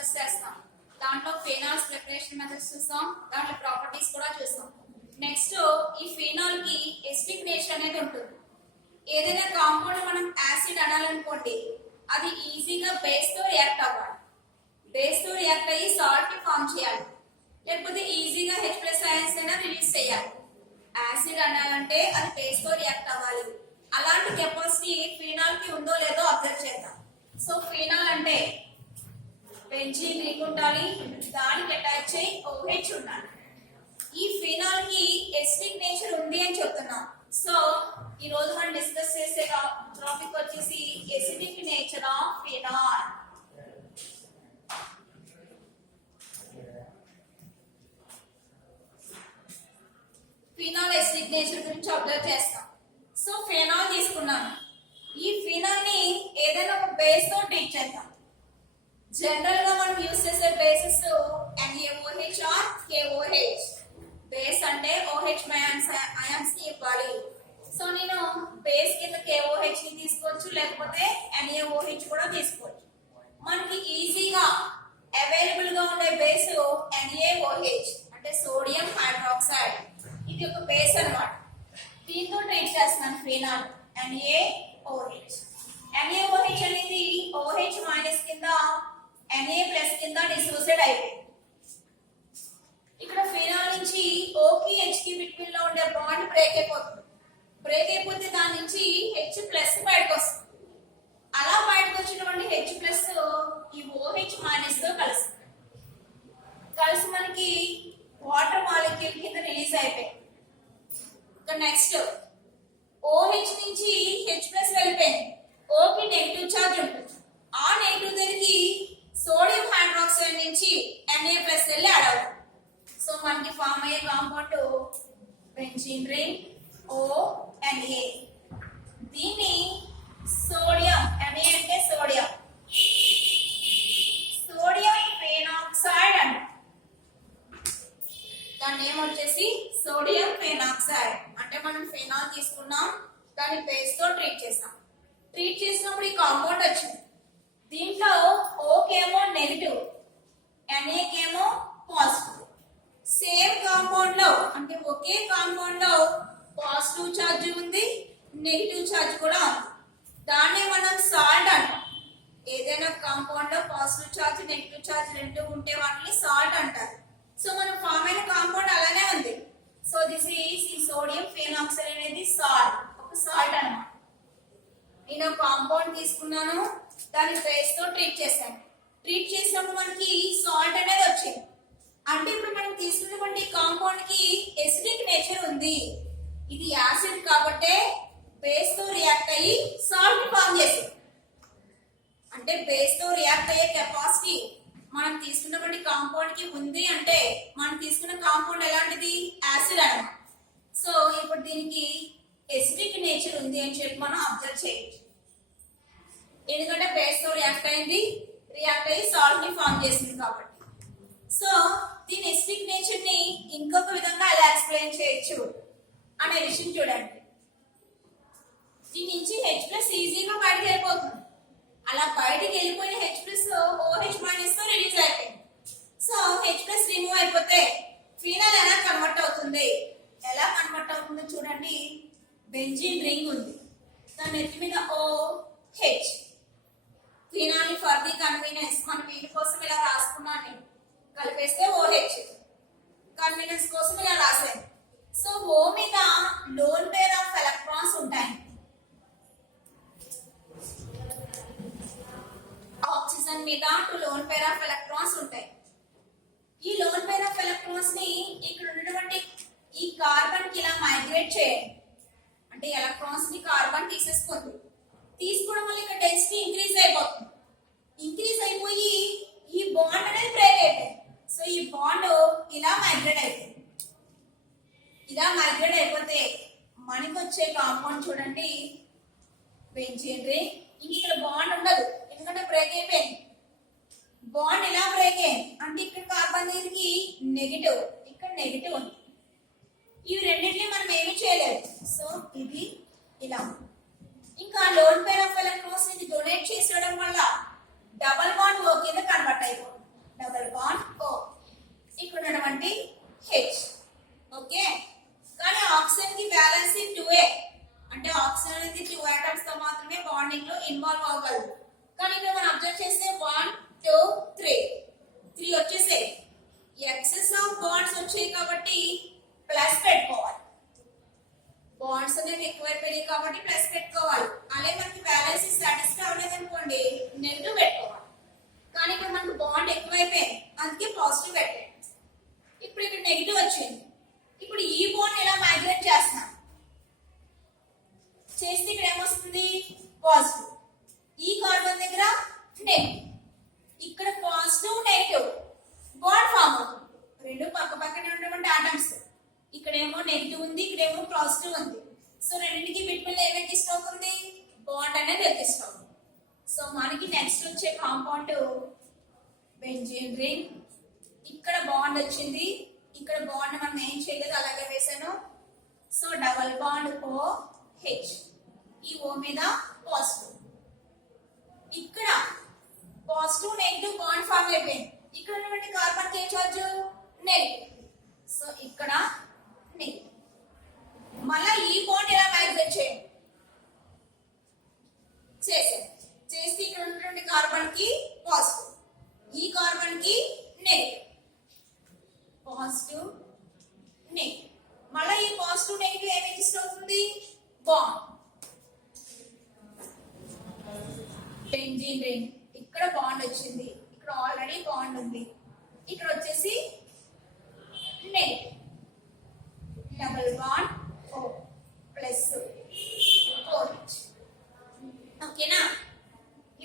Discuss చేస్తాం. దాంట్లో phenols preparation methods చూస్తాం, దాంట్లో ప్రాపర్టీస్ కూడా చూస్తాం. నెక్స్ట్ ఈ ఫినాల్ కి ఎసిడిక్ నేచర్ అనేది ఉంటుంది. ఏదైనా కాంపౌండ్ మనం యాసిడ్ అనాలనుకోండి, అది ఈజీగా బేస్ తో రియాక్ట్ అవ్వాలి. బేస్ తో రియాక్ట్ అయ్యి సాల్ట్ ని ఫామ్ చేయాలి, లేకపోతే ఈజీగా H+ అయాన్స్ అయినా రిలీజ్ చేయాలి. యాసిడ్ అనాలంటే అది బేస్ తో రియాక్ట్ అవ్వాలి. అలాంటి కెపాసిటీ ఫినాల్ కి ఉందో లేదో అబ్జర్వ్ చేద్దాం. సో ఫినాల్ అంటే బెంజీన్ రింగ్ ఉండాలి, దానికి అటాచ్ అయ్యి OH ఉండాలి. ఈ ఫినాల్ కి ఎసిడిక్ నేచర్ ఉంది అని చెప్తున్నాం. సో ఈ రోజు మనం డిస్కస్ చేసే టాపిక్ వచ్చేసి acidic nature of phenol. Phenol acidic nature గురించి అబ్జర్వ్ చేస్తాం. సో ఫినాల్ తీసుకున్నాను. ఈ ఫినాల్ ని ఏదైనా ఒక బేస్ తో ట్రీట్ చేద్దాం. జనరల్ గా మనం యూస్ చేసే bases NaOH or KOH. Base అంటే OH అయాన్స్ ని ఇవ్వాలి. సో నేను బేస్ కింద KOH ని తీసుకోవచ్చు, లేకపోతే NaOH కూడా తీసుకోవచ్చు. మనకి ఈజీగా అవైలబుల్ గా ఉండే బేస్ NaOH అంటే సోడియం హైడ్రాక్సైడ్. ఇది ఒక బేస్ అన్నమాట. దీంతో ట్రీట్ చేస్తున్నాను ఫినాల్ NaOH. NaOH అనేది OH మైనస్ కింద Na ప్లస్ కింద డిసోసియేట్ అయిపోయింది. ఇక్కడ ఫినాల్ నుంచి O కి H కి బిట్వీన్ లో ఉండే బాండ్ బ్రేక్ అయిపోతుంది. బ్రేక్ అయిపోతే దాని నుంచి H ప్లస్ బయటకు వస్తుంది. అలా బయటకు వచ్చినటువంటి H ప్లస్ ఈ OH మైనస్ తో కలిసి మనకి వాటర్ మాలిక్యూల్ కింద రిలీజ్ అయిపోయింది. ఇక నెక్స్ట్ OH నుంచి H ప్లస్ వెళ్ళిపోయింది. O కి నెగిటివ్ ఛార్జ్ ఉంటుంది. ఆ నెగిటివ్ దగ్గరికి సోడియం హైడ్రాక్సైడ్ నుంచి Na ప్లస్ వెళ్ళి యాడ్ అవుతుంది. సో మనకి ఫామ్ అయ్యే కాంపౌండ్ బెంజీన్ రింగ్ ONa. దీన్ని సోడియం Na అంటే సోడియం ఫెనాక్సైడ్ అంట. దాని నేమ్ వచ్చేసి సోడియం ఫెనాక్సైడ్. అంటే మనం ఫెనాల్ తీసుకున్నాం, దాన్ని బేస్ తో ట్రీట్ చేసాం. ట్రీట్ చేసినప్పుడు ఈ కాంపౌండ్ వచ్చింది. దీంట్లో O కేమో నెగిటివ్, Na కేమో పాజిటివ్. సేమ్ కాంపౌండ్ లో అంటే ఒకే కాంపౌండ్ లో పాజిటివ్ ఛార్జ్ ఉంది, నెగిటివ్ ఛార్జ్ కూడా ఉంది. దాన్నే మనం సాల్ట్ అంటాం. ఏదైనా కాంపౌండ్ లో పాజిటివ్ ఛార్జ్ నెగిటివ్ ఛార్జ్ రెండు ఉంటే వాటిని సాల్ట్ అంటారు. సో మనం ఫామ్ అయిన కాంపౌండ్ అలానే ఉంది. సో దిస్ ఈస్ ఈ సోడియం ఫెనాక్సైడ్ అనేది సాల్ట్, ఒక సాల్ట్ అన్నమాట. నేను కాంపౌండ్ తీసుకున్నాను, దాని బేస్ తో ట్రీట్ చేశాను. ట్రీట్ చేసినప్పుడు మనకి సాల్ట్ అనేది వచ్చింది. అంటే ఇప్పుడు మనం తీసుకున్నటువంటి కాంపౌండ్ కి ఎసిడిక్ నేచర్ ఉంది. ఇది యాసిడ్ కాబట్టి బేస్ తో రియాక్ట్ అయ్యి సాల్ట్ ఫామ్ చేసింది. అంటే బేస్ తో రియాక్ట్ అయ్యే కెపాసిటీ మనం తీసుకున్నటువంటి కాంపౌండ్ కి ఉంది. అంటే మనం తీసుకున్న కాంపౌండ్ ఎలాంటిది? యాసిడ్ అన్నమాట. సో ఇప్పుడు దీనికి ఎసిడిక్ నేచర్ ఉంది అని చెప్పి మనం అబ్జర్వ్ చేయొచ్చు. ఎందుకంటే బేస్ తో రియాక్ట్ అయ్యి సాల్ట్ ని ఫామ్ చేసింది కాబట్టి. సో దీని ఎసిడిక్ నేచర్ ని ఇంకొక విధంగా ఎలా ఎక్స్ప్లెయిన్ చేయొచ్చు అనే విషయం చూడండి. దీని నుంచి H+ ఈజీగా బయటకు వెళ్ళిపోతుంది. అలా బయటికి వెళ్ళిపోయిన H+ OH మైనస్ తో రిలీజ్ అయిపోయింది. సో H+ రిమూవ్ అయిపోతే ఫినాల్ ఎలా కన్వర్ట్ అవుతుంది? ఎలా కన్వర్ట్ అవుతుందో చూడండి. బెంజీన్ రింగ్ ఉంది, దాని నెత్తి మీద OH. Phenol for the convenience మనం వీటి కోసం ఇలా రాసుకున్నాను. నేను కలిపేస్తే OH, కన్వీనియన్స్ కోసం ఇలా రాసాను. సో O మీద లోన్ పేర్ ఆఫ్ ఎలక్ట్రాన్స్ ఉంటాయి. ఆక్సిజన్ మీద 2 లోన్ పేర్ ఆఫ్ ఎలక్ట్రాన్స్ ఉంటాయి. ఈ లోన్ పేర్ ఆఫ్ ఎలక్ట్రాన్స్ ని ఇక్కడ ఉన్నటువంటి ఈ కార్బన్ కి ఇలా మైగ్రేట్ చేయండి. అంటే ఎలక్ట్రాన్స్ ని కార్బన్ తీసేసుకుంది. తీసుకోవడం వల్ల ఇక్కడ డెన్సిటీ ఇంక్రీజ్ అయిపోతుంది. ఇంక్రీజ్ అయిపోయి ఈ బాండ్ అనేది బ్రేక్ అయిపోయింది. సో ఈ బాండ్ ఇలా మైగ్రేట్ అయిపోయింది. ఇలా మైగ్రేట్ అయిపోతే మనకి వచ్చే కాంపౌండ్ చూడండి బెంజీన్ రింగ్. ఇంక ఇక్కడ బాండ్ ఉండదు, ఎందుకంటే బ్రేక్ అయిపోయింది. బాండ్ ఇలా బ్రేక్ అయింది అంటే ఇక్కడ కార్బన్ దీనికి నెగిటివ్, ఇక్కడ నెగిటివ్ ఉంది. ఇవి రెండింటిని మనం ఏమీ చేయలేదు. సో ఇది ఇలా. ఇంకా లోన్ పేర్ ఆఫ్ ఎలక్ట్రాన్స్ ని డొనేట్ చేసేయడం వల్ల డబుల్ బాండ్ O కింద కన్వర్ట్ అయిపోతుంది. బాండింగ్ లో ఇన్వాల్వ్ అవ్వగలదు. కానీ ఇక్కడ మనం అబ్జర్వ్ చేస్తే 1 2 3 వచ్చేసాయి. ఎక్సెస్ ఆఫ్ బాండ్స్ వచ్చాయి కాబట్టి ప్లస్ పెట్టుకోవాలి. బాండ్స్ అనేవి ఎక్కువైపోయాయి కాబట్టి ప్లస్ పెట్టుకోవాలి. అలాగే మనకి బ్యాలెన్స్ సాటిస్ఫై అవ్వలేదు అనుకోండి నెగిటివ్ పెట్టుకోవాలి. కానీ ఇక్కడ మనకు బాండ్ ఎక్కువైపోయింది అందుకే పాజిటివ్ పెట్టండి. ఇప్పుడు ఇక్కడ నెగిటివ్ వచ్చింది. ఇప్పుడు ఈ బాండ్ ఇలా మైగ్రేట్ చేస్తున్నాం చేస్తే ఇక్కడ ఏమొస్తుంది పాజిటివ్. ఈ కార్బన్ దగ్గర నెగిటివ్. ఇక్కడ పాజిటివ్ నెగిటివ్ బాండ్ ఫామ్ అవుతుంది. రెండు పక్క పక్కనే ఉన్నటువంటి ఆటమ్స్. ఇక్కడేమో నెగిటివ్ ఉంది, ఇక్కడేమో పాజిటివ్ ఉంది. సో రెండింటికి బిట్వీన్ ఏం ఎగ్జిస్ట్ అవుతుంది బాండ్ అనేది ఎగ్జిస్ట్ అవుతుంది. సో మనకి నెక్స్ట్ వచ్చే కాంపౌండ్ బెంజీన్ రింగ్. ఇక్కడ బాండ్ వచ్చింది, ఇక్కడ బాండ్ మనం ఏం చేయలేదు అలాగే వేసాను. So double bond O H. ఈ ఓ మీద పాజిటివ్. ఇక్కడ పాజిటివ్ నెగిటివ్ బాండ్ ఫామ్ అయిపోయింది. ఇక్కడ ఉన్నటువంటి కార్బన్ కి చార్జ్ నెగిటివ్. సో ఇక్కడ నెగిటివ్. మళ్ళా ఈ బాండ్ ఎలా మైగ్రేట్ చేయండి చేసాం చేస్తే ఇక్కడ ఉన్నటువంటి కార్బన్ కి పాజిటివ్, ఈ కార్బన్ కి నెగిటివ్. Positive negative. మళ్ళీ ఈ పాజిటివ్ నెగిటివ్ ఏమి ఎగ్జిస్ట్ అవుతుంది బాండ్. Benzene ring. ఇక్కడ బాండ్ వచ్చింది, ఇక్కడ ఆల్రెడీ బాండ్ ఉంది. ఇక్కడ వచ్చేసి negative. Double bond O plus OH. ఓకేనా.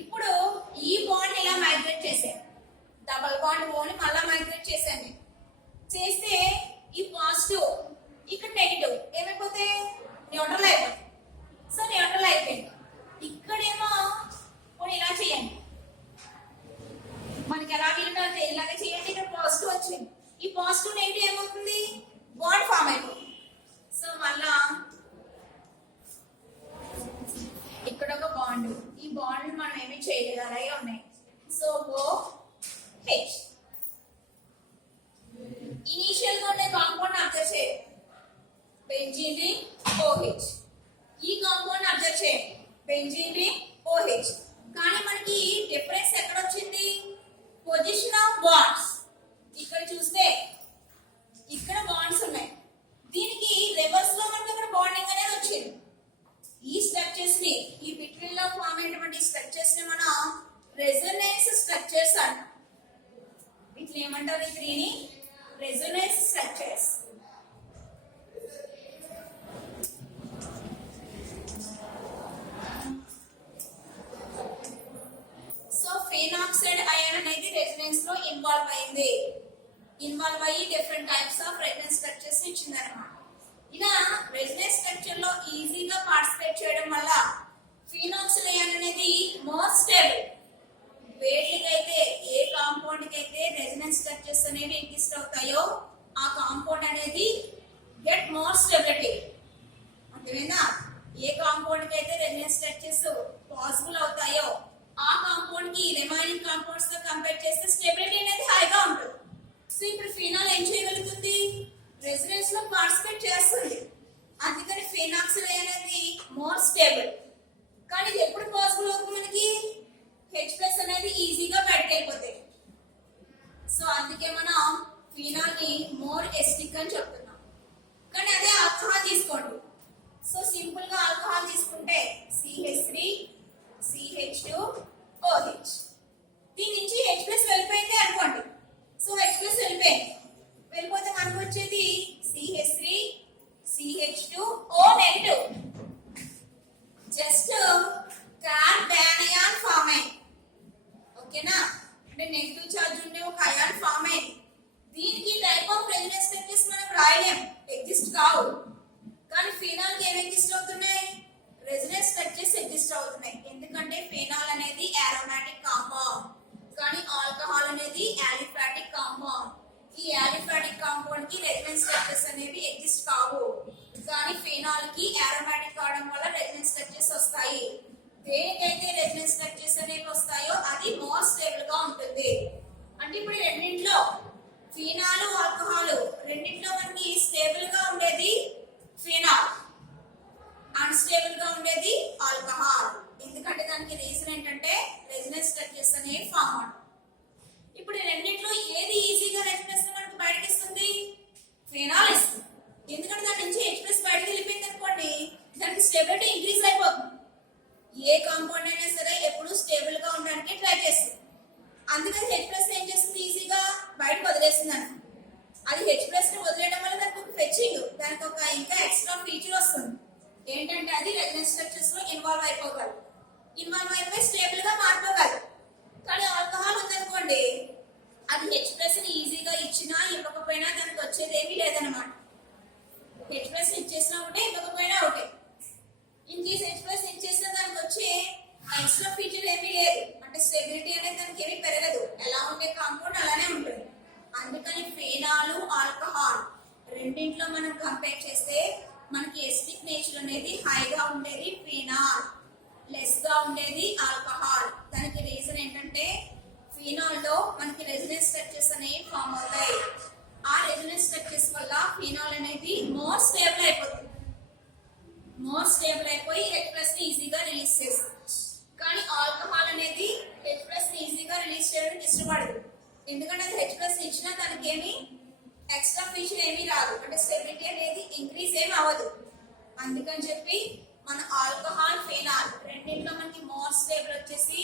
ఇప్పుడు ఈ బాండ్ ఇలా మైగ్రేట్ చేసాను. డబుల్ బాండ్ ఓని మళ్ళా మైగ్రేట్ చేశాను. చేస్తే ఈ పాజిటివ్ ఇక్కడ నెగిటివ్ ఏమైపోతే న్యూట్రల్ అయిపోతుంది. సో న్యూట్రల్ అయిపోయింది. ఇక్కడేమో ఇలా చేయండి, మనకి ఎలా వీలుంటే ఇలాగే చేయండి. ఇక్కడ పాజిటివ్ వచ్చింది, ఈ పాజిటివ్ నెగిటివ్ ఏమవుతుంది బాండ్ ఫామ్ అయిపోతుంది. సో మళ్ళా ఇక్కడ ఒక బాండ్, ఈ బాండ్ మనం ఏమీ చేయలేదు అలాగే ఉన్నాయి. సో ఓ హెచ్. ఇనీషియల్ గా ఉండే కాంపౌండ్ అబ్జర్వ్ చేయండి బెంజీన్ రింగ్ ఓహెచ్. ఈ కాంపౌండ్ అబ్జర్వ్ చేయండి బెంజీన్ రింగ్ ఓహెచ్. కానీ మనకి డిఫరెన్స్ ఎక్కడ వచ్చింది పొజిషన్ ఆఫ్ బాండ్స్. ఇక్కడ చూస్తే ఇక్కడ బాండ్స్ ఉన్నాయి, దీనికి రివర్స్ లో మనకి ఇక్కడ బాండింగ్ అనేది వచ్చింది. ఈ స్ట్రక్చర్స్ ని ఈ బిట్వీన్ లో ఫామ్ అయినటువంటి స్ట్రక్చర్స్ ని మనం రెజొనెన్స్ స్ట్రక్చర్స్ అంటాం. వీటిని ఏమంటారు దీని రెజొనెన్స్ స్ట్రక్చర్స్. సో ఫెనాక్సైడ్ అయాన్ అనేది రెజొనెన్స్ లో ఇన్వాల్వ్ అయ్యి different types of resonance structures ఇచ్చింది అన్నమాట. ఇలా రెజొనెన్స్ స్ట్రక్చర్ లో ఈజీగా పార్టిసిపేట్ చేయడం వల్ల ఫినాక్సిల్ అయాన్ అనేది మోర్ స్టేబుల్. వేటికైతే ఏ కాంపౌండ్ కి అయితే రెజొనెన్స్ స్ట్రక్చర్స్ అనేవి ఎగ్జిస్ట్ అవుతాయో ఆ కాంపౌండ్ అనేది గెట్ మోర్ స్టెబిలిటీ. అర్థమైందా? ఏ కాంపౌండ్ కి అయితే రెజొనెన్స్ స్ట్రక్చర్స్ పాసిబుల్ అవుతాయో ఆ కాంపౌండ్ కి రిమైనింగ్ కాంపౌండ్స్ తో కంపేర్ చేస్తే స్టెబిలిటీ అనేది హైగా ఉంటుంది. సో ఇప్పుడు ఫినాల్ ఏం చేయగలుగుతుంది రెజొనెన్స్ లో పార్టిసిపేట్ చేస్తుంది. అందుకని ఫినాక్సిల్ అనేది మోర్ స్టేబుల్. కానీ ఇది ఎప్పుడు పాసిబుల్ అవుతుంది మనకి H+ అనేది ఈజీగా బయటకు వెళ్ళిపోతాయి. సో అందుకే మనం ఫినాల్ ని మోర్ ఎసిడిక్ అని చెప్తున్నాం. కానీ అదే ఆల్కహాల్ తీసుకోండి. సో సింపుల్ గా ఆల్కహాల్ తీసుకుంటే CH3 CH2OH. దీని నుంచి H+ వెళ్ళిపోయింది అనుకోండి. సో H+ వెళ్ళిపోతే మనకు వచ్చేది CH3 CH2O negative. Just కార్బనియాన్ form అయింది. ఓకేనా? అంటే నెగటివ్ చార్జ్ ఉండే ఒక అయాన్ ఫామ్ అయింది. దీనికి టైప్ ఆఫ్ రెజొనెన్స్ స్ట్రక్చర్స్ మనం రాయలేం, ఎగ్జిస్ట్ కావు. కానీ ఫినాల్ కి ఏం ఎగ్జిస్ట్ అవుతున్నాయి రెజొనెన్స్ స్ట్రక్చర్స్ ఎగ్జిస్ట్ అవుతున్నాయి. ఎందుకంటే ఫినాల్ అనేది అరోమాటిక్ కాంపౌండ్, కానీ ఆల్కహాల్ అనేది ఆలిఫాటిక్ కాంపౌండ్. ఈ ఆలిఫాటిక్ కాంపౌండ్ కి రెజొనెన్స్ స్ట్రక్చర్స్ అనేవి ఎగ్జిస్ట్ కావు. కానీ ఫినాల్ కి అరోమాటిక్ కావడం వల్ల రెజొనెన్స్ స్ట్రక్చర్స్ వస్తాయి. దేనికైతే రెజొనెన్స్ స్ట్రక్చర్స్ అనేవి వస్తాయో అది మోర్ స్టేబుల్ గా ఉంటుంది. అంటే ఇప్పుడు రెండింటిలో ఫినాల్ ఆల్కహాల్ రెండింటిలో మనకి స్టేబుల్ గా ఉండేది ఫినాల్, అన్స్టేబుల్ గా ఉండేది ఆల్కహాల్. ఎందుకంటే అందుకని హెచ్ ప్లస్ ఏం చేస్తుంది, ఈజీగా బయటకు వదిలేస్తుంది అంట. అది హెచ్ ప్లస్ ని వదిలేయడం వల్ల దానికి ఒక ఫెచింగ్, దానికి ఒక ఇంకా ఎక్స్ట్రా ఫీచర్ వస్తుంది. ఏంటంటే అది రెజొనెన్స్ స్ట్రక్చర్స్ లో ఇన్వాల్వ్ అయిపోగలదు, ఇన్వాల్వ్ అయిపోయి స్టేబుల్ గా మారిపోగలదు. కానీ ఆల్కహాల్ ఉందనుకోండి, అది హెచ్ ప్లస్ ని ఈజీగా ఇచ్చినా ఇవ్వకపోయినా దానికి వచ్చేది ఏమీ లేదనమాట. హెచ్ ప్లస్ ఇచ్చేసినా ఒకటే, ఇవ్వకపోయినా ఒకటే. ఇన్ కేస్ హెచ్ ప్లస్ ఇచ్చేసినా దానికి వచ్చే ఎక్స్ట్రా ఫీచర్ ఏమీ లేదు, అంటే స్టెబిలిటీ అనేది దానికి ఏమీ పెరగదు, ఎలా ఉండే కాంపౌండ్ అలానే ఉంటుంది. అందుకని ఫెనాల్, ఆల్కహాల్ రెండింటిలో మనం కంపేర్ చేస్తే మనకి ఎసిడిక్ నేచర్ అనేది హైగా ఉండేది ఫెనాల్, లెస్ గా ఉండేది ఆల్కహాల్. దానికి రీజన్ ఏంటంటే ఫినాల్ లో మనకి రెజొనెన్స్ స్ట్రక్చర్స్ అనేవి ఫామ్ అవుతాయి. ఆ రెజొనెన్స్ స్ట్రక్చర్స్ వల్ల ఫినాల్ అనేది మోర్ స్టేబుల్ అయిపోతుంది, మోర్ స్టేబుల్ అయిపోయి హెచ్ ప్లస్ ని ఈజీగా రిలీజ్ చేస్తుంది. కానీ ఆల్కహాల్ అనేది హెచ్ ప్లస్ ని ఈజీగా రిలీజ్ చేయడానికి ఇష్టపడదు, ఎందుకంటే అది హెచ్ ప్లస్ ఇచ్చినా దానికి ఏమి ఎక్స్ట్రా ఫీచర్ ఏమీ రాదు, అంటే స్టెబిలిటీ అనేది ఇంక్రీజ్ ఏమి అవ్వదు. అందుకని చెప్పి మన ఆల్కహాల్, ఫెనాల్ రెండింటిలో మనకి మోర్ స్టేబుల్ వచ్చేసి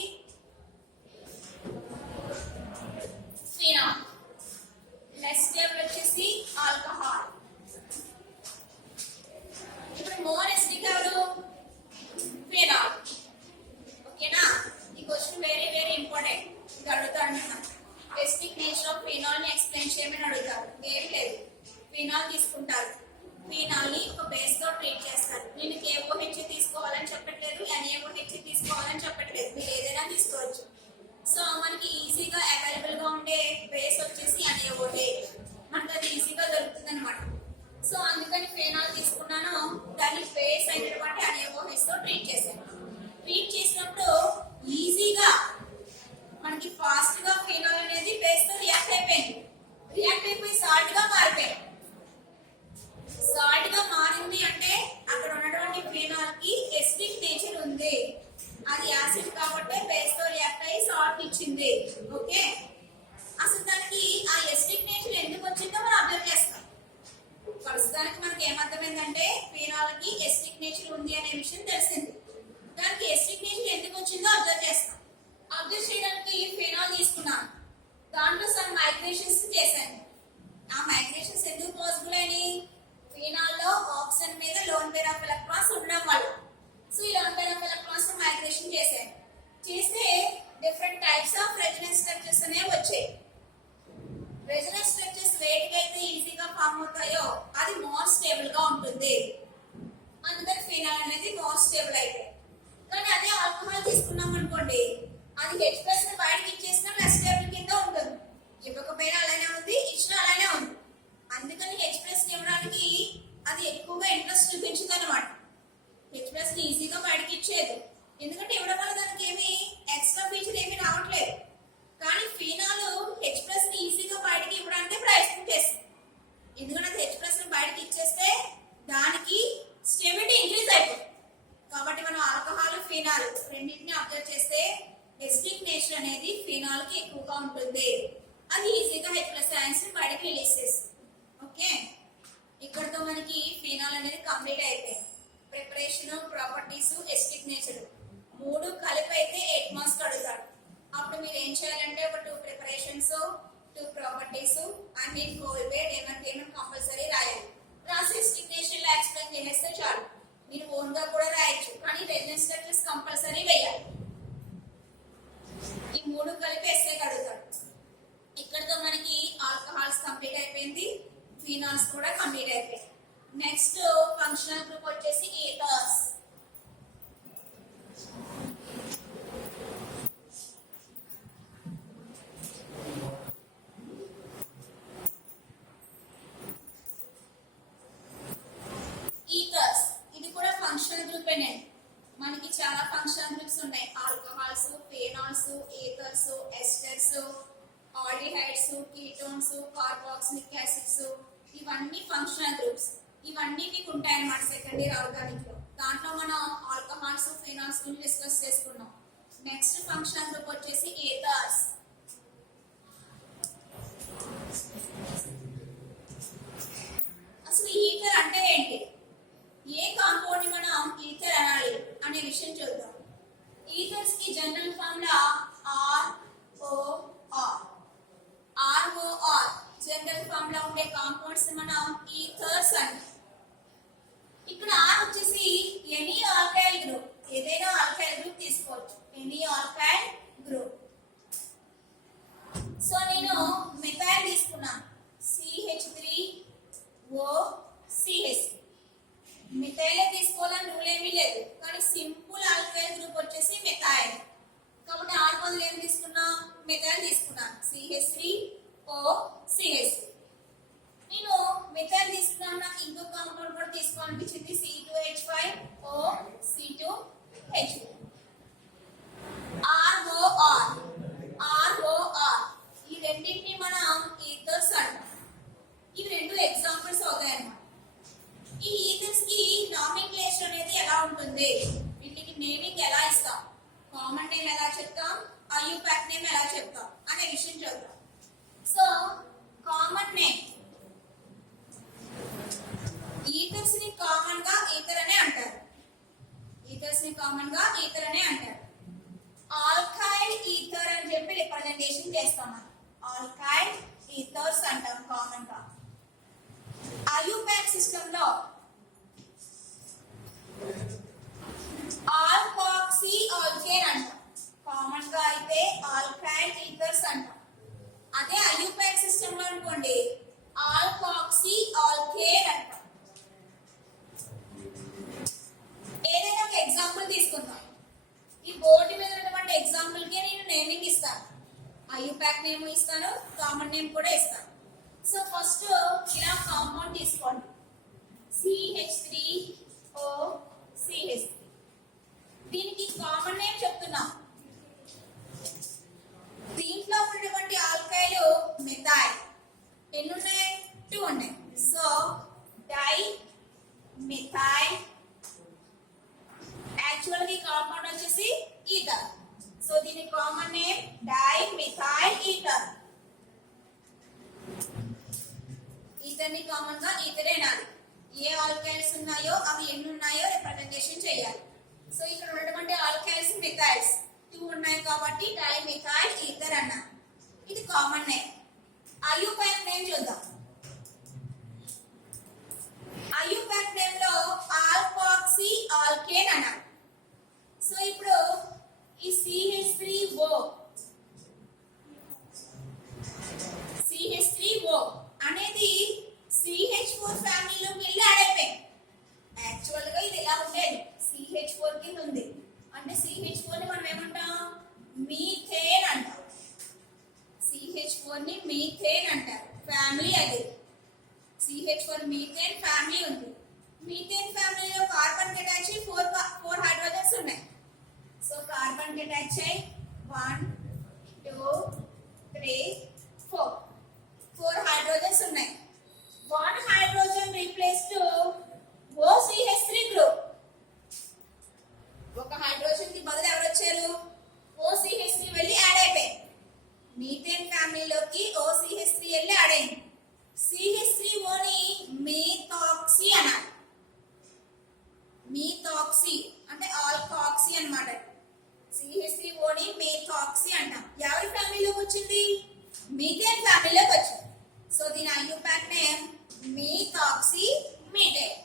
ఫినాల్, లెస్ స్టేబుల్ వచ్చేసి ఆల్కహాల్. ఇప్పుడు మోర్ ఎసిడిక్ ఎవరు, ఫెనాల్. ఓకేనా, ఈ క్వశ్చన్ వెరీ వెరీ ఇంపార్టెంట్. ఇది అడుగుతాడు మనం, ఎసిడిక్ నేచర్ ఆఫ్ ఫినాల్ ని ఎక్స్ప్లెయిన్ చేయమని అడుగుతారు. ఏం లేదు, ఫినాల్ తీసుకుంటారు, ఫినాల్ ని ఒక బేస్ తో ట్రీట్ చేస్తారు. నేను KOH తీసుకోవాలని చెప్పట్లేదు, NaOH తీసుకోవాలని చెప్పట్లేదు, మీరు ఏదైనా తీసుకోవచ్చు. సో మనకి ఈజీగా అవైలబుల్ గా ఉండే బేస్ వచ్చేసి NaOH, మనకి అది ఈజీగా దొరుకుతుంది అనమాట. సో అందుకని ఫెనాల్ తీసుకున్నాను, దాన్ని బేస్ అయినటువంటి NaOH తో ట్రీట్ చేశాను. ట్రీట్ చేసినప్పుడు ఈజీగా మనకి ఫాస్ట్ గా ఫెనాల్ అనేది బేస్ తో రియాక్ట్ అయిపోయింది, రియాక్ట్ అయిపోయి సాల్ట్ గా మారిపోయింది. సాల్ట్ గా మారింది అంటే అక్కడ ఉన్నటువంటి ఫెనాల్ కి ఎసిడిక్ నేచర్ ఉంది, అది యాసిడ్ కాబట్టి బేస్ తో రియాక్ట్ అయ్యి సాల్ట్ ఇచ్చింది. ఓకే, అసలు దానికి ఆ ఎసిడిక్ నేచర్ ఎందుకు వచ్చిందో మనం అబ్జర్వ్ చేస్తాం. ప్రస్తుతానికి మనకి ఏమర్థమైందంటే ఫెనాల్ కి ఎసిడిక్ నేచర్ ఉంది అనే విషయం తెలిసింది. దానికి ఎసిడిక్ నేచర్ ఎందుకు వచ్చిందో అబ్జర్వ్ చేస్తాం. అబ్జర్వ్ చేయడానికి ఫెనాల్ తీసుకున్నాను, దాంట్లో సమ్ మైగ్రేషన్స్ చేశాను. ఆ మైగ్రేషన్స్ ఎందుకు పాసిబుల్ అయినాయి, ఫెనాల్ లో ఆక్సిజన్ మీద లోన్ పేర్ ఆఫ్ ఎలక్ట్రాన్స్ ఉండడం వల్ల. సో ఈ lone pair of electrons migration చేశాను, చేస్తే different types of resonance structures అనేవి వచ్చాయి. రెజొనెన్స్ స్ట్రక్చర్స్ వేటికి అయితే ఈజీగా ఫామ్ అవుతాయో అది మోర్ స్టేబుల్ గా ఉంటుంది, అందుకని ఫెనాల్ అనేది మోర్ స్టేబుల్ అయిపోయింది. కానీ అదే ఆల్కహాల్ తీసుకున్నాం అనుకోండి, అది హెచ్ ప్లస్ ని బయటకి ఇచ్చేసినా లెస్ స్టేబుల్ కింద ఉంటుంది, ఇవ్వకపోయినా అలానే ఉంది, ఇచ్చినా అలానే ఉంది. అందుకని హెచ్ ప్లస్ ని ఇవ్వడానికి అది ఎక్కువగా ఇంట్రెస్ట్ చూపించదు అనమాట. హెచ్ ప్లస్ ని ఈజీగా బయటకి ఇచ్చేది, ఎందుకంటే ఇవ్వడం వల్ల దానికి ఏమి ఎక్స్ట్రా ఫీచర్ ఏమి రావట్లేదు. కానీ ఫినాల్ హెచ్ ప్లస్ ని ఈజీగా బయటకి ఇవ్వడానికి ప్రయత్నం చేస్తుంది, ఎందుకంటే అది హెచ్ ప్లస్ ని బయటకి ఇచ్చేస్తే దానికి స్టెబిలిటీ ఇంక్రీజ్ అయిపోతుంది. కాబట్టి మనం ఆల్కహాల్, ఫినాల్ రెండింటిని అబ్జర్వ్ చేస్తే ఎసిడిక్ నేచర్ అనేది ఫినాల్ కి ఎక్కువగా ఉంటుంది, అది ఈజీగా హెచ్ ప్లస్ అయాన్స్ ని బయటకి రిలీజ్ చేస్తుంది. ఓకే, ఇక్కడతో మనకి ఫినాల్ అనేది కంప్లీట్ అయిపోయింది. ప్రిపరేషన్, ప్రాపర్టీస్, ఎసిడిక్ నేచర్ మూడు కలిపి అయితే 8 మార్క్స్ అడుగుతాడు. అప్పుడు మీరు ఏం చేయాలంటే ఒక 2 ప్రిపరేషన్స్, 2 ప్రాపర్టీస్ అండ్ మీరు కోల్బేట్ ఏమైనా కంపల్సరీ రాయాలి. రాసి ఎసిడిక్ నేచర్ లో ఎక్స్ప్లెయిన్ చేస్తే చాలు, మీరు ఓన్ గా కూడా రాయొచ్చు, కానీ రెజొనెన్స్ స్ట్రక్చర్స్ కంపల్సరీ వేయాలి. ఈ మూడు కలిపి ఎస్ఏ అడుగుతాడు. ఇక్కడతో మనకి ఆల్కహాల్స్ కంప్లీట్ అయిపోయింది, ఫినాల్స్ కూడా కంప్లీట్ అయిపోయింది. నెక్స్ట్ ఫంక్షనల్ గ్రూప్ వచ్చేసి ఈథర్స్. ఈథర్స్ ఇది కూడా ఫంక్షనల్ గ్రూప్ ఏనండి. మనకి చాలా ఫంక్షనల్ గ్రూప్స్ ఉన్నాయి, alcohols, phenols, ఈథర్స్, esters, aldehydes, ketones, carboxylic acids, ఇవన్నీ ఫంక్షనల్ గ్రూప్స్. ఇవన్నీ మీకు ఉంటాయన్నమాట సెకండ్ ఇయర్ ఆర్గానిక్ లో. దాంట్లో మనం ఆల్కహాల్స్, ఫెనాల్స్ గురించి డిస్కస్ చేసుకున్నాం. నెక్స్ట్ ఫంక్షనల్ గ్రూప్ వచ్చేసి ఈథర్స్. అసలు ఈథర్ అంటే ఏంటి, ఏ కాంపౌండ్ ని మనం ఈథర్ అనాలి అనే విషయం చూద్దాం. ఈథర్స్ కి జనరల్ ఫార్ములా ROH ఫామ్ లో ఉండే కాంపౌండ్స్ మనం ఈథర్స్ అంటాం. ఇక్కడ వచ్చేసి ఎనీ ఆల్కైల్ గ్రూప్, ఏదైనా ఆల్కైల్ గ్రూప్ తీసుకోవచ్చు, ఎనీ ఆల్కైల్ గ్రూప్. సో నేను మెథైల్ తీసుకున్నాను, CH3OCH. మెథైలే తీసుకోవాలని రూల్ ఏమీ లేదు, కానీ సింపుల్ ఆల్కైల్ గ్రూప్ వచ్చేసి మెథైల్ కాబట్టి ఆర్ బదులు ఏం తీసుకున్నా, మెథైల్ తీసుకున్నాను, CH3OCH. నేను మెథైల్ తీసుకున్నాను, నాకు ఇంకో కాంపౌండ్ కూడా తీసుకోవాలనిపించింది, C2H5OC2H. ROR ఈ రెండింటిని మనం ఈథర్స్ అంటాం. ఇవి రెండు ఎగ్జాంపుల్స్ అవుతాయి అన్నమాట. ఈ ఈథర్స్ కి నామినిక్లేచర్ అనేది ఎలా ఉంటుంది, వీటికి నేమింగ్ ఎలా ఇస్తాం, కామన్ నేమ్ ఎలా చెప్తాం, ఐయుపాక్ నేమ్ ఎలా చెప్తాం అనే విషయం చూద్దాం. సో కామన్ నేమ్, ఈథర్స్ ని కామన్ గా ఈథర్ అనే అంటారు, ఈథర్స్ ని కామన్ గా ఈథర్ అనే అంటారు. ఆల్కైల్ ఈథర్ అని చెప్పి రిప్రజెంటేషన్ చేస్తాం మనం, ఆల్కైల్ ఈథర్స్ అంటాం కామన్ గా. ఐయుపాక్ సిస్టమ్ లో ఆల్కాక్సీ ఆల్కేన్ అంటాం, కామన్ గా అయితే ఆల్కైల్ ఈథర్స్ అంటాం. అదే ఐయుపాక్ సిస్టమ్ లో అనుకోండి ఆల్కాక్సీ ఆల్కేన్ అంటాం. ఏదైనా ఒక ఎగ్జాంపుల్ తీసుకుందాం, ఈ బోర్డు మీద ఉన్నటువంటి ఎగ్జాంపుల్ కి నేను నేమింగ్ ఇస్తాను, ఐయుపాక్ నేమ్ ఇస్తాను, కామన్ నేమ్ కూడా ఇస్తాను. సో ఫస్ట్ ఇలా కాంపౌండ్ తీసుకోండి, CH3OCH. దీనికి కామన్ నేమ్ చెప్తున్నా, దీంట్లో ఉన్నటువంటి ఆల్కైల్ మెథైల్ ఎన్ని ఉన్నాయి, 2 ఉన్నాయి. సో డై మెథైల్, యాక్చువల్ గా కాంపౌండ్ వచ్చేసి ఈథర్. సో దీని common name dimethyl ether. Ether ని కామన్ గా ఈథరే అనాలి. ఏ ఆల్కైల్స్ ఉన్నాయో అవి ఎన్ని ఉన్నాయో రిప్రజెంటేషన్ చేయాలి. సో ఇక్కడ ఉన్నటువంటి ఆల్కైల్స్ మెథైల్స్ 2 ఉన్నాయి కాబట్టి డై మెథైల్ ఈథర్ అన్నారు. ఇది కామన్ నేమ్. ఐయుపాక్ నేమ్ చూద్దాం. ఐయుపాక్ నేమ్ లో ఆల్కాక్సీ ఆల్కేన్ అన్నారు. సో ఇప్పుడు ఈ CH3O అనేది CH4 ఫ్యామిలీలోకి వెళ్ళి యాడ్ అయిపోయింది. యాక్చువల్ గా ఇది ఎలా ఉండేది, CH4 కింద ఉంది. అంటే CH4 ని మనం ఏమంటాం, మీథేన్ అంటాం. CH4 ని మీథేన్ అంటారు, ఫ్యామిలీ అది. CH4 మీథేన్ ఫ్యామిలీ ఉంది. మీథేన్ ఫ్యామిలీలో కార్బన్ అటాచ్ 4 హైడ్రోజన్స్ ఉన్నాయి. సో కార్బన్ అటాచ్ అయ్యి 1 2 3 4 హైడ్రోజన్స్ ఉన్నాయి. 1 hydrogen replace to OCH3 group. ఒక హైడ్రోజన్ కి బదులు ఎవరు వచ్చారు, OCH3 వెళ్ళి యాడ్ అయిపోయింది. మీథేన్ ఫ్యామిలీలోకి OCH3 వెళ్ళి యాడ్ అయింది. CH3O ని మీథాక్సీ అన్నారు. మీథాక్సీ అంటే ఆల్కాక్సీ అన్నమాట. CH3O ని మీథాక్సీ అంటాం. ఎవరి ఫ్యామిలీలోకి వచ్చింది, మీథేన్ ఫ్యామిలీలోకి వచ్చింది. సో దీని ఐయుపాక్ నేమ్ మీథాక్సీ మీథేన్.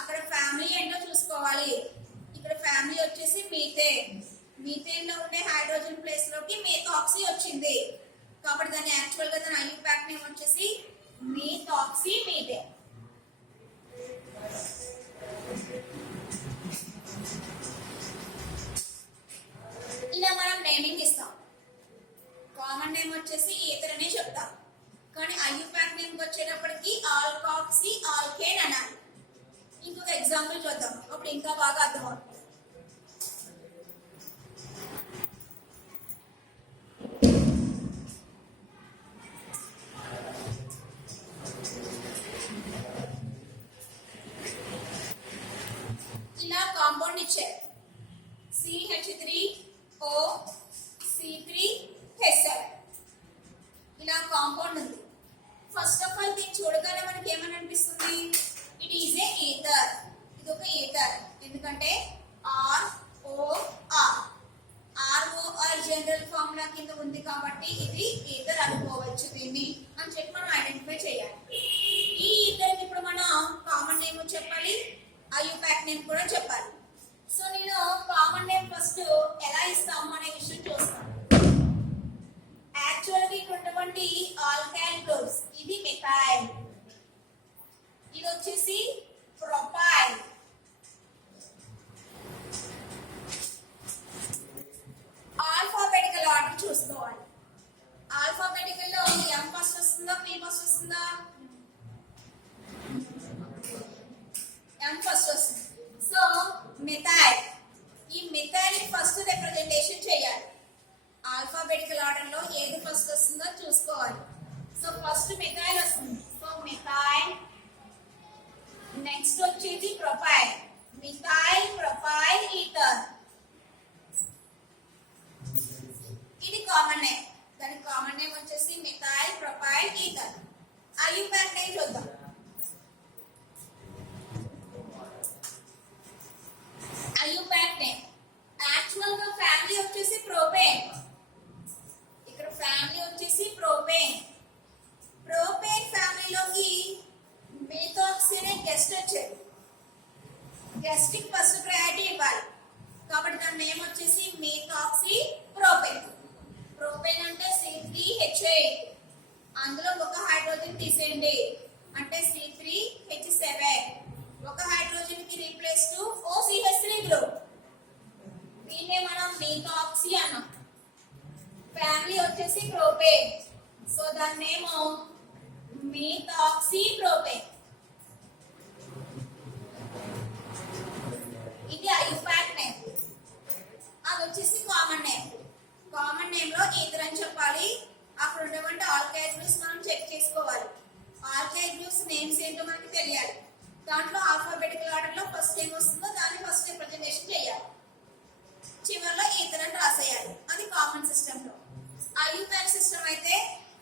అక్కడ ఫ్యామిలీ ఏంటో చూసుకోవాలి. ఇక్కడ ఫ్యామిలీ వచ్చేసి మీథేన్. మీథేన్ లో ఉండే హైడ్రోజన్ ప్లేస్ లోకి మీథాక్సీ వచ్చింది కాబట్టి దాని యాక్చువల్ గా దాని ఐయుపాక్ నేమ్ వచ్చేసి మీథాక్సీ మీథేన్. ఇలా మనం నేమింగ్ ఇస్తాం. కామన్ నేమ్ వచ్చేసి ఈథర్ అనే చెప్తాం, కానీ ఐయుపాక్ నేమ్ వచ్చేటప్పటికి ఆల్కాక్సీ ఆల్కేన్ అనాలి. ఇంకొక ఎగ్జాంపుల్ చూద్దాం, అప్పుడు ఇంకా బాగా అర్థమవుతుంది. ఇలా కాంపౌండ్ ఇచ్చారు, CH3OC3H7. ఇలా కాంపౌండ్ ఉంది. ఫస్ట్ ఆఫ్ ఆల్ దీన్ని చూడగానే మనకి ఏమని అనిపిస్తుంది, ఇట్ ఈజ్ ఏ ఈథర్. ఇది ఒక ఈథర్, ఎందుకంటే ROR జనరల్ ఫార్ములా కింద ఉంది కాబట్టి ఇది ఈథర్ అనుకోవచ్చు దీన్ని అని చెప్పి మనం ఐడెంటిఫై చేయాలి. ఈ ఈథర్కి ఇప్పుడు మనం కామన్ నేమ్ చెప్పాలి, ఐయుపాక్ నేమ్ కూడా చెప్పాలి. సో నేను కామన్ నేమ్ ఫస్ట్ ఎలా ఇస్తాము అనే విషయం చూస్తాను. యాక్చువల్గా ఇక్కడ ఉన్నటువంటి ఆల్కైల్ గ్రూప్స్, ఇది మిథైల్, ఇది వచ్చేసి ప్రొపైల్, ఆల్ఫాబెటికల్ ఆర్డర్ చూసుకోవాలి. ఆల్ఫాబెటికల్ లో ఎం ఫస్ట్ వస్తుందా, పి ఫస్ట్ వస్తుందా? ఎం ఫస్ట్ వస్తుంది. సో మిథైల్, ఈ మిథైల్ ఫస్ట్ రిప్రజెంటేషన్ చేయాలి. ఆల్ఫాబెటికల్ ఆర్డర్ లో ఏది ఫస్ట్ వస్తుందో చూసుకోవాలి. సో ఫస్ట్ మిథైల్ వస్తుంది. సో మిథైల్, నెక్స్ట్ వచ్చేది ప్రొపైల్, మిథైల్ ప్రొపైల్ ఈథర్. ఇది కామన్ నేమ్, దాని కామన్ నేమ్ వచ్చేసి methyl propyl ether. IUPAC name చూద్దాం. ఐయుపాక్ నేమ్ యాక్చువల్ గా ఫ్యామిలీ వచ్చేసి ప్రోపేన్, ఇక్కడ ఫ్యామిలీ వచ్చేసి ప్రోపేన్. ప్రోపేన్ ఫ్యామిలీలోకి మెథాక్సీ అనే గెస్ట్ వచ్చారు. గెస్ట్ కి ఫస్ట్ ప్రయారిటీ ఇవ్వాలి కాబట్టి దాని నేమ్ వచ్చేసి మెథాక్సీ ప్రోపేన్. ప్రోపేన్ అంటే C3H8, అందులో ఒక హైడ్రోజన్ తీసేయండి అంటే C3H7, ఒక హైడ్రోజన్ కి రీప్లేస్ టు OCH3 గ్రూప్, దీన్నే మనం మెథాక్సీ అన్నాం. ఫ్యామిలీ వచ్చేసి ప్రోపేన్, సో దాని నేమ్ మెథాక్సీ ప్రోపేన్. ఇది ఐయుపాక్ నేమ్. అది వచ్చేసి కామన్ నేమ్. కామన్ నేమ్ లో ఈథర్ అని చెప్పాలి. అక్కడ ఉన్నటువంటి ఆల్కైల్ గ్రూప్స్ మనం చెక్ చేసుకోవాలి. ఆల్కైల్ గ్రూప్స్ నేమ్స్ ఏంటో మనకి తెలియాలి. దాంట్లో ఆల్ఫాబెటికల్ ఆర్డర్ లో ఫస్ట్ ఏం వస్తుందో దాన్ని ఫస్ట్ రిప్రజెంటేషన్ చేయాలి. చివరిలో ఈథర్ అని రాసేయాలి. అది కామన్ సిస్టమ్ లో. ఐయుపాక్ సిస్టమ్ అయితే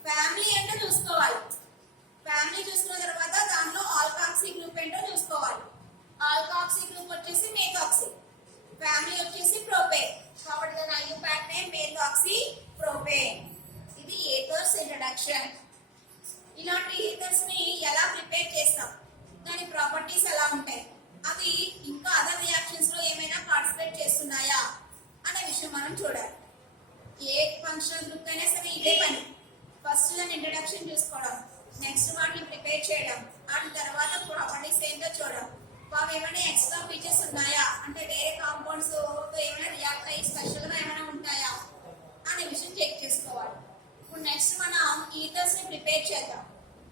ఫ్యామిలీ ఏంటో చూసుకోవాలి. ఫ్యామిలీ చూసుకున్న తర్వాత దాంట్లో ఆల్కాక్సీ గ్రూప్ ఏంటో చూసుకోవాలి. ఆల్కాక్సీ గ్రూప్ వచ్చేసి మెథాక్సీ, ఫ్యామిలీ వచ్చేసి ప్రోపేన్, కాబట్టి దాని ఐయుపాక్ నేమ్ మెథాక్సీ ప్రోపేన్. ఇది ఈథర్స్ ఇంట్రడక్షన్. ఇలాంటి ఈథర్స్ ని ఎలా ప్రిపేర్ చేస్తాం, దాని ప్రాపర్టీస్ ఎలా ఉంటాయి, అవి ఇంకా అదర్ రియాక్షన్స్ లో ఏమైనా పార్టిసిపేట్ చేస్తున్నాయా అనే విషయం మనం చూడాలి. ఏ ఫంక్షనల్ గ్రూప్ అయినా సరే ఇదే పని. ఫస్ట్ దాని ఇంట్రడక్షన్ చూసుకోవడం, నెక్స్ట్ వాటిని ప్రిపేర్ చేయడం, ఆ తర్వాత ప్రాపర్టీస్ ఏంటో చూడడం, అవి ఏమైనా ఎక్స్ట్రా ఫీచర్స్ ఉన్నాయా అంటే వేరే కాంపౌండ్స్ తో ఏమైనా రియాక్ట్ అయ్యి స్పెషల్ గా ఏమైనా ఉంటాయా అనే విషయం చెక్ చేసుకోవాలి. ఇప్పుడు నెక్స్ట్ మనం ఈథర్స్ ని ప్రిపేర్ చేద్దాం.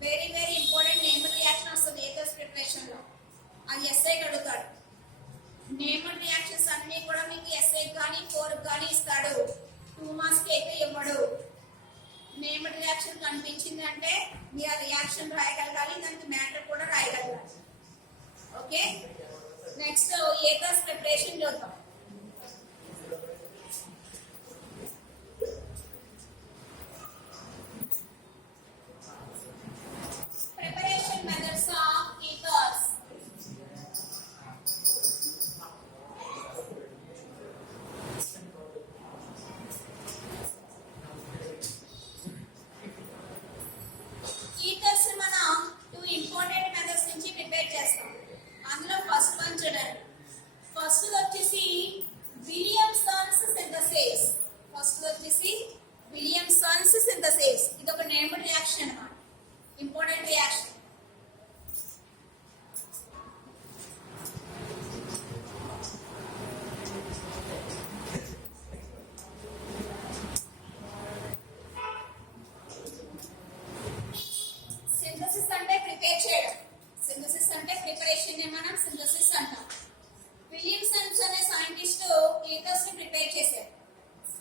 Very very important name reaction వస్తుంది ఈథర్స్ ప్రిపరేషన్ లో. అది ఎస్ఐ అడుగుతాడు. నేమ్ రియాక్షన్స్ అన్ని కూడా మీకు ఎస్ఐ కానీ 4 కానీ ఇస్తాడు, 2 మార్క్స్ కి అయితే ఇవ్వడు. నేమ్ రియాక్షన్ కనిపించింది అంటే మీరు ఆ రియాక్షన్ రాయగలగాలి, దానికి మ్యాటర్ కూడా రాయగలగాలి. ఓకే, నెక్స్ట్ ఈథర్స్ ప్రిపరేషన్ చూద్దాం. Preparation methods of ఈథర్స్. ఈథర్స్ మనం 2 ఇంపార్టెంట్ మెథడ్స్ నుంచి ప్రిపేర్ చేస్తాం. అందులో ఫస్ట్ వన్ చూడండి. ఫస్ట్ వచ్చేసి విలియమ్సన్స్ సింథసిస్. ఫస్ట్ వచ్చేసి విలియమ్సన్స్ సింథసిస్. ఇది ఒక నేమ్డ్ రియాక్షన్ అన్నమాట, ఇంపార్టెంట్ రియాక్షన్. సింథసిస్ అంటే ప్రిపేర్ చేయడం, సింథసిస్ అంటే ప్రిపరేషన్ ని మనం సింథసిస్ అంటాం. విలియమ్సన్స్ అనే సైంటిస్ట్ ఈథర్స్ ని ప్రిపేర్ చేశారు.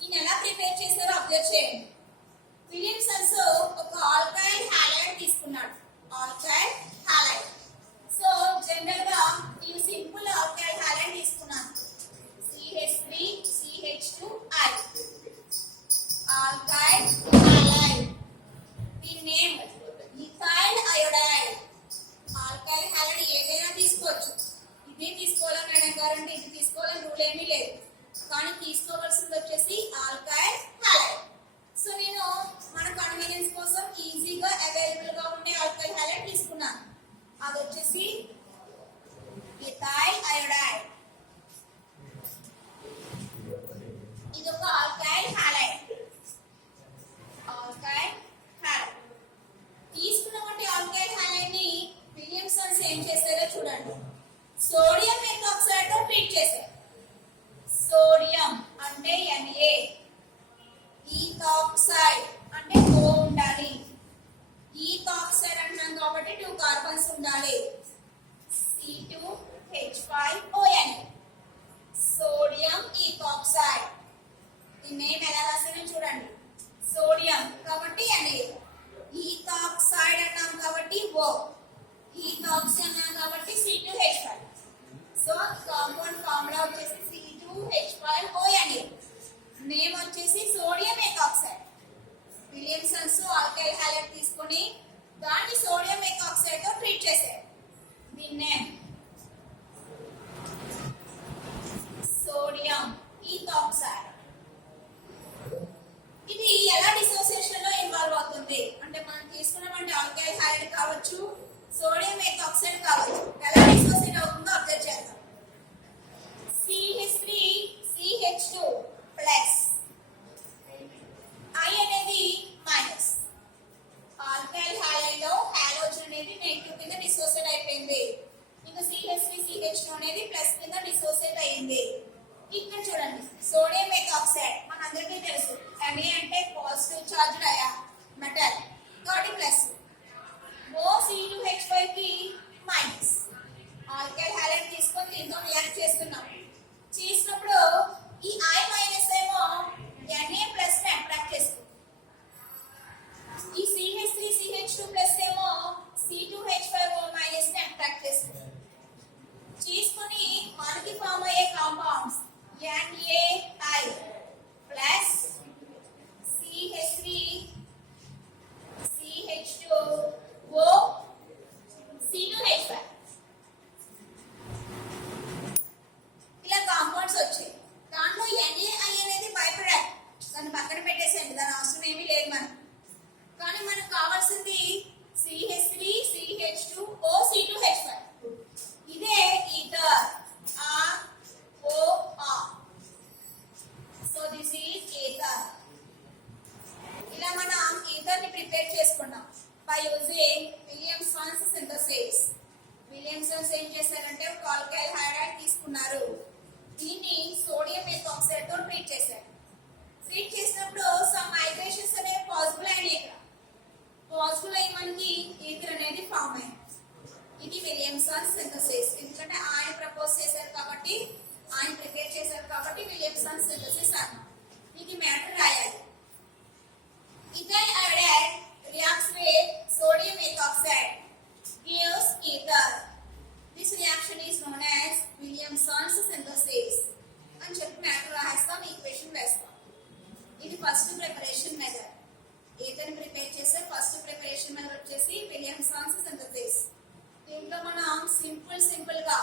ఈయన ఎలా ప్రిపేర్ చేశారో అబ్జర్వ్ చేయండి. విలియమ్సన్స్ ఒక ఆల్కైల్ హాలైడ్ తీసుకున్నాడు, ఆల్కైల్ హాలైడ్. సో జనరల్ గా ఈ సింపుల్ ఆల్కైల్ హాలైడ్ తీసుకున్నాను, CH3CH2I, ఆల్కైల్ హాలైడ్. దీని name methyl iodide. Alkyl halide ఏదైనా తీసుకోవచ్చు, ఇది తీసుకోవాలని మేడం గారు అంటే ఇది తీసుకోవాలని రూల్ ఏమీ లేదు, కానీ తీసుకోవాల్సింది వచ్చేసి ఆల్కైల్ హాలైడ్. సో నేను మన కన్వీనియన్స్ కోసం ఈజీగా అవైలబుల్ గా ఉండే ఆల్కైల్ అది వచ్చేసి ఇథైల్ అయోడైడ్. ఇది ఒక ఆల్కైల్ హాలైడ్. ఆల్కైల్ హాలైడ్ తీసుకున్నటువంటి ఆల్కైల్ హాలైడ్ ని విలియమ్సన్స్ ఏం చేశారో చూడండి. సోడియం ఎథాక్సైడ్ తో ట్రీట్ చేశారు. సోడియం అంటే Na, ఈథాక్సైడ్ అంటే O ఉండాలి. ఈథాక్సైడ్ అంటున్నాం కాబట్టి 2 కార్బన్స్ ఉండాలి. C2H5ON. సోడియం ఈథాక్సైడ్. ఈ నేమ్ ఎలా రాసానో చూడండి. సోడియం కాబట్టి Na, ఈథాక్సైడ్ అన్నాం కాబట్టి O, ఈథాక్సైడ్ అన్నాం కాబట్టి C2H5. సో కాంపౌండ్ ఫార్ములా వచ్చేసి C2H5ON. నేమ్ వచ్చేసి సోడియం ఎథాక్సైడ్. విలియమ్సన్స్ ఆల్కైల్ హాలైడ్ తీసుకొని దాన్ని సోడియం ఎథాక్సైడ్ తో ట్రీట్ చేశారు. దీన్నే సోడియం ఈథాక్సైడ్. ఇది ఎలా డిసోసియేషన్ లో ఇన్వాల్వ్ అవుతుంది అంటే మనం తీసుకున్నటువంటి ఆల్కైల్ హాలైడ్ కావచ్చు, సోడియం ఎథాక్సైడ్ కావచ్చు, ఎలా డిసోసియేట్ అవుతుందో అబ్జర్వ్ చేద్దాం. CH3 CH2 ప్లస్, I అనేది మైనస్. ఆల్కైల్ హాలైడ్ లో హాలోజన్ అనేది నెగటివ్ కింద డిసోసియేట్ అయిపోయింది. ఇంకా CH3 CH2 అనేది ప్లస్ కింద డిసోసియేట్ అయ్యింది. ఇక్కడ చూడండి సోడియం ఎథాక్సైడ్ మనందరికీ తెలుసు. Na అంటే పాజిటివ్ చార్జ్డ్ అయాన్ మెటల్ కాబట్టి ప్లస్. C2H5 కి మైనస్. ఆల్కైల్ హాలైడ్ తీసుకొని దీంతో రియాక్ట్ చేస్తున్నాం. చేసినప్పుడు ఈ I మైనస్ ఏమో Na ప్లస్ ని అట్రాక్ట్ చేస్తుంది. ఈ CH3 CH2 ప్లస్ ఏమో C2H5O మైనస్ ని అట్రాక్ట్ చేస్తుంది. చేసుకొని మనకి ఫామ్ అయ్యే compounds NaI plus CH3 CH2O C2H5 ఇలా కాంపౌండ్స్ వచ్చాయి. దాంట్లో NaI అనేది బై ప్రొడక్ట్, దాన్ని పక్కన పెట్టేసేయండి, దాని అవసరం ఏమీ లేదు మనకు. కానీ మనకు కావాల్సింది CH3 CH2O C2H5. ఇదే ether ROR. So this is ether. ఇలా మనం ఈథర్ ని ప్రిపేర్ చేసుకున్నాం by using Williamson's synthesis. Williamson's ఏం చేశారంటే ఒక ఆల్కైల్ హాలైడ్ తీసుకున్నారు. దీన్ని సోడియం ఎథాక్సైడ్ తో ట్రీట్ చేశారు. ట్రీట్ చేసినప్పుడు సమ్ మైగ్రేషన్స్ అనేవి పాసిబుల్ అయినాయి. ఇక్కడ పాసిబుల్ అయ్యి మనకి ఈథర్ అనేది ఫామ్ అయింది. ఇది విలియమ్సన్స్ సింథసిస్. ఎందుకంటే ఆయన ప్రపోజ్ చేశారు కాబట్టి, ఆయన ప్రిపేర్ చేశారు కాబట్టి విలియమ్సన్స్ సింథసిస్ అన్నాం. ఇది మ్యాటర్ రాయాలి. Ethyl iodide reacts with sodium ethoxide gives ether. This reaction is known as Williamson's synthesis. అని చెప్పి మ్యాటర్ రాస్తాం, ఈక్వేషన్ వేస్తాం. ఇది ఫస్ట్ ప్రిపరేషన్ మెథడ్. ఈథర్ ని ప్రిపేర్ చేసే ఫస్ట్ ప్రిపరేషన్ మెథడ్ వచ్చేసి విలియమ్సన్స్ సింథసిస్. దీంట్లో మనం సింపుల్ గా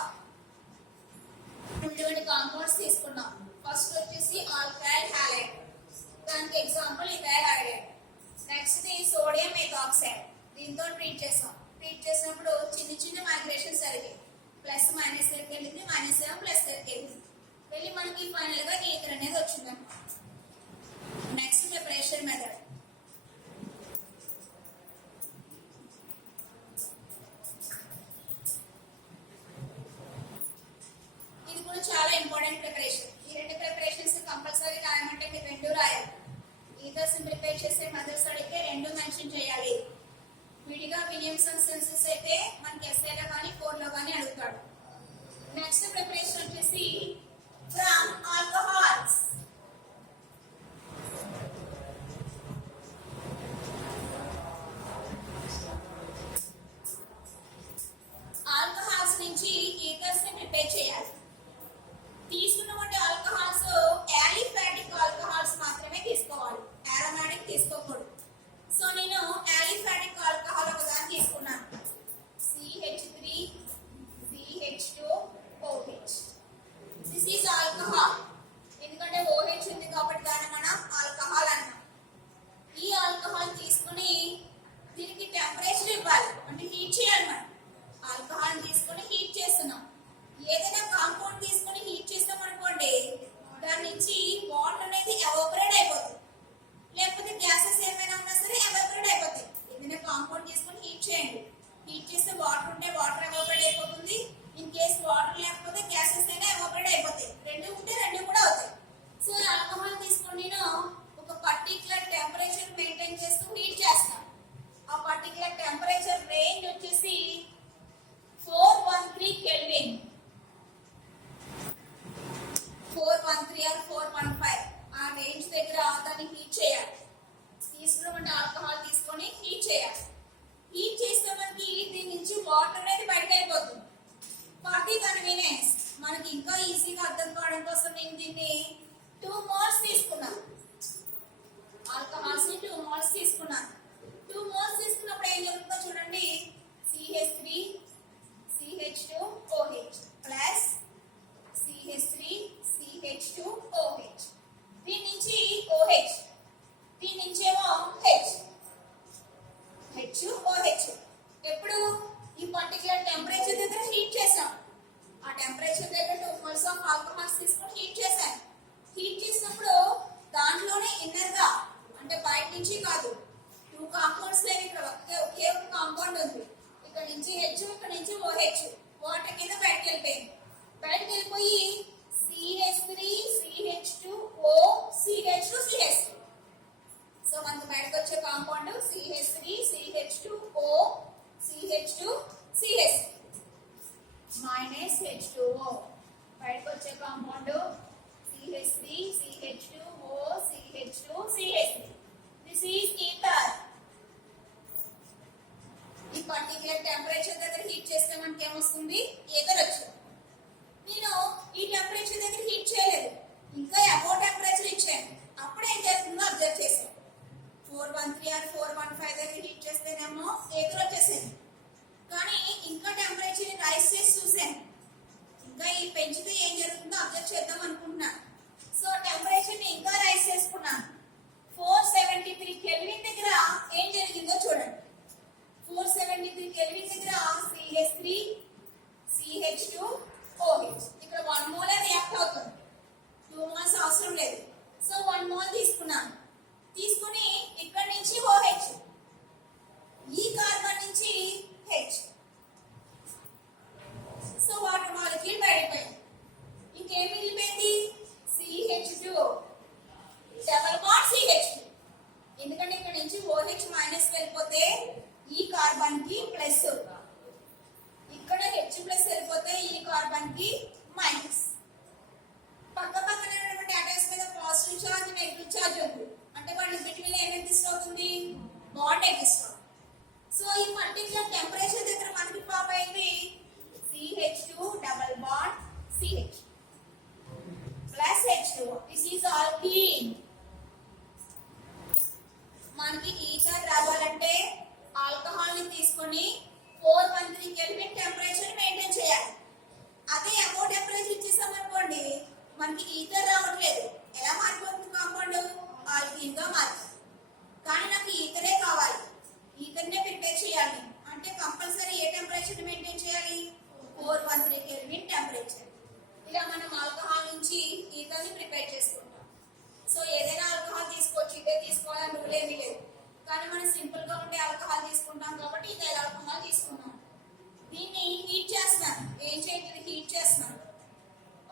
20 కాంపౌండ్స్ తీసుకున్నాం. ఫస్ట్ వచ్చేసి ఆల్కైల్ హాలైడ్, దానికి example ethyl iodide. Next the sodium ethoxide, దీంతో ట్రీట్ చేసాం. ట్రీట్ చేసినప్పుడు చిన్న మైగ్రేషన్స్ జరిగాయి. ప్లస్ మైనస్ దగ్గరికి వెళ్ళింది, మైనస్ ఏమో ప్లస్ దగ్గరికి వెళ్ళింది. వెళ్ళి మనకి ఫైనల్ గా ఈథర్ అనేది వచ్చింది. Next preparation method. ఇది కూడా చాలా ఇంపార్టెంట్ ప్రిపరేషన్. ఈ రెండు ప్రిపరేషన్స్ కంపల్సరీ రాయమంటే మీరు రెండు రాయాలి. ఈథర్స్ ప్రిపేర్ చేసే మెథడ్స్ అడిగితే రెండు మెన్షన్ చేయాలి. విడిగా విలియమ్సన్ సింథసిస్ అయితే మనకి ఎస్ఏలో కానీ 4లో కానీ అడుగుతాడు. నెక్స్ట్ ప్రిపరేషన్ వచ్చేసి ఫ్రమ్ ఆల్కహాల్స్. ఆల్కహాల్స్ నుంచి ఈథర్స్ ని ప్రిపేర్ చేయాలి. తీసుకున్నటువంటి ఆల్కహాల్స్ యాలిఫాటిక్ ఆల్కహాల్స్ మాత్రమే తీసుకోవాలి, అరోమాటిక్ తీసుకోకూడదు. సో నేను యాలిఫాటిక్ ఆల్కహాల్ ఒకదాన్ని తీసుకున్నాను, CH3 CH2OH. This is alcohol. ఎందుకంటే 415 ఆ రేంజ్ దగ్గర దాన్ని హీట్ చేయాలి. తీసుకున్నామంటే ఆల్కహాల్ తీసుకొని హీట్ చేయాలి. హీట్ చేస్తే మనకి దీని నుంచి వాటర్ అనేది బయటకు వెళ్ళిపోతుంది. ఫర్ ది కన్వీనియన్స్ మనకి ఇంకా ఈజీగా అర్థం కావడం కోసం నేను దీన్ని 2 మోల్స్ తీసుకున్నాను. ఆల్కహాల్స్ ని 2 మోల్స్ తీసుకున్నాను. 2 మోల్స్ తీసుకున్నప్పుడు ఏం జరుగుతుందో చూడండి. CH3 CH2OH plus CH3 CH2OH. దీని నుంచి OH, దీని నుంచేమో HOH. ఎప్పుడు ఈ పర్టికులర్ టెంపరేచర్ దగ్గర హీట్ చేసాం. ఆ టెంపరేచర్ దగ్గర 2 మోల్స్ ఆఫ్ ఆల్కహాల్స్ తీసుకొని హీట్ చేశాను. హీట్ చేసినప్పుడు దాంట్లోనే ఇన్నర్ గా అంటే బయట నుంచి కాదు 2 కాంపౌండ్స్ లేని ఇక్కడ ఒకే ఒక కాంపౌండ్ ఉంది. ఇక్కడ నుంచి H, ఇక్కడ నుంచి OH వాటర్ కింద బయటకు వెళ్ళిపోయింది. బయటకు వెళ్ళిపోయి CH3 CH2O CH2 CH3. So మనకు బయటకు వచ్చే compound CH3 CH2O CH2 CH3 minus H2O. బయటకు వచ్చే compound CH3 CH2O CH2 CH3. This is ether. ఈ పర్టికులర్ టెంపరేచర్ దగ్గర హీట్ చేస్తే మనకి ఏమొస్తుంది? ఈథర్ వచ్చింది. నేను ఈ టెంపరేచర్ దగ్గర హీట్ చేయలేదు, ఇంకా అబౌ టెంపరేచర్ ఇచ్చాను. అప్పుడు ఏం జరుగుతుందో అబ్జర్వ్ చేశాను. 413 ఆర్ 415 దగ్గర హీట్ చేస్తేనేమో ఈథర్ వచ్చేసింది. కానీ ఇంకా టెంపరేచర్ రైస్ చేసి చూశాను. ఇంకా ఈ పెంచితే ఏం జరుగుతుందో అబ్జర్వ్ చేద్దాం అనుకుంటున్నాను. సో టెంపరేచర్ ని ఇంకా రైస్ చేసుకున్నాను. 473 కెల్విన్ దగ్గర ఏం జరిగిందో చూడండి. 473 కెల్విన్ దగ్గర CH3 CH2OH ఇక్కడ 1 మోల్ రియాక్ట్ అవుతుంది. 2 మోల్స్ అవసరం లేదు. సో 1 మోల్ తీసుకున్నాను. తీసుకుని ఇక్కడ నుంచి OH, ఈ కార్బన్ నుంచి H. సో వాటర్ మాలిక్యూల్ బయటపోయింది. ఇంకేం మిగిలిపోయింది? CH2 double bond CH2. ఎందుకంటే ఇక్కడ నుంచి OH మైనస్ వెళ్ళిపోతే ఈ కార్బన్ కి ప్లస్, ఇక్కడ H ప్లస్ వెళ్ళిపోతే ఈ కార్బన్ కి మైనస్. పక్క పక్కన ఉన్నటువంటి అటాక్స్ మీద పాజిటివ్ చార్జ్ నెగిటివ్ చార్జ్ ఉంది. అంటే వాటి బిట్వీన్ ఏం ఎగ్జిస్ట్ అవుతుంది? బాండ్ ఎగ్జిస్ట్ అవుతుంది. సో ఈ పర్టికులర్ టెంపరేచర్ దగ్గర మనకి ఫామ్ అయింది CH2 double bond CH plus H2. This is alkyne. మనకి ఈథర్ రావాలంటే ఆల్కహాల్ ని తీసుకొని 413 కెల్విన్ టెంపరేచర్ మెయింటైన్ చేయాలి. అదే అబౌ టెంపరేచర్ ఇచ్చేసాం అనుకోండి, మనకి ఈథర్ రావట్లేదు. ఎలా మారిపోతుంది? కాంపౌండ్ ఆల్కీన్ గా మారుతుంది. కానీ నాకు ఈథరే కావాలి, ఈథర్నే ప్రిపేర్ చేయాలి అంటే కంపల్సరీ ఏ టెంపరేచర్ మెయింటైన్ చేయాలి? 413 కెల్విన్ టెంపరేచర్. ఇలా మనం ఆల్కహాల్ నుంచి ఈథర్ ని ప్రిపేర్ చేసుకుంటాం. సో ఏదైనా ఆల్కహాల్ తీసుకోవచ్చు, ఇదే తీసుకోవాలని రూల్ ఏమీ లేదు. కానీ మనం సింపుల్ గా ఉండే ఆల్కహాల్ తీసుకుంటాం కాబట్టి ఇథైల్ ఆల్కహాల్ తీసుకున్నాం. దీన్ని హీట్ చేస్తున్నాను. ఏం చేయట్లేదు, హీట్ చేస్తున్నాను.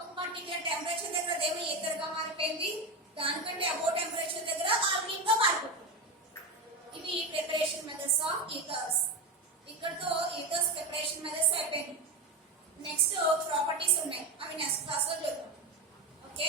ఒక పర్టికులర్ టెంపరేచర్ దగ్గర అదేమో ఈథర్ గా మారిపోయింది, దానికంటే అబౌ టెంపరేచర్ దగ్గర ఆల్కీన్ గా మారిపోతుంది. ఇవి ప్రిపరేషన్ మెథడ్స్ ఆఫ్ ఈథర్స్. ఇక్కడతో ఈథర్స్ ప్రిపరేషన్ మెథడ్స్ అయిపోయింది. నెక్స్ట్ ప్రాపర్టీస్ ఉన్నాయి, అవి నెక్స్ట్ క్లాస్ లో చూద్దాం. ఓకే.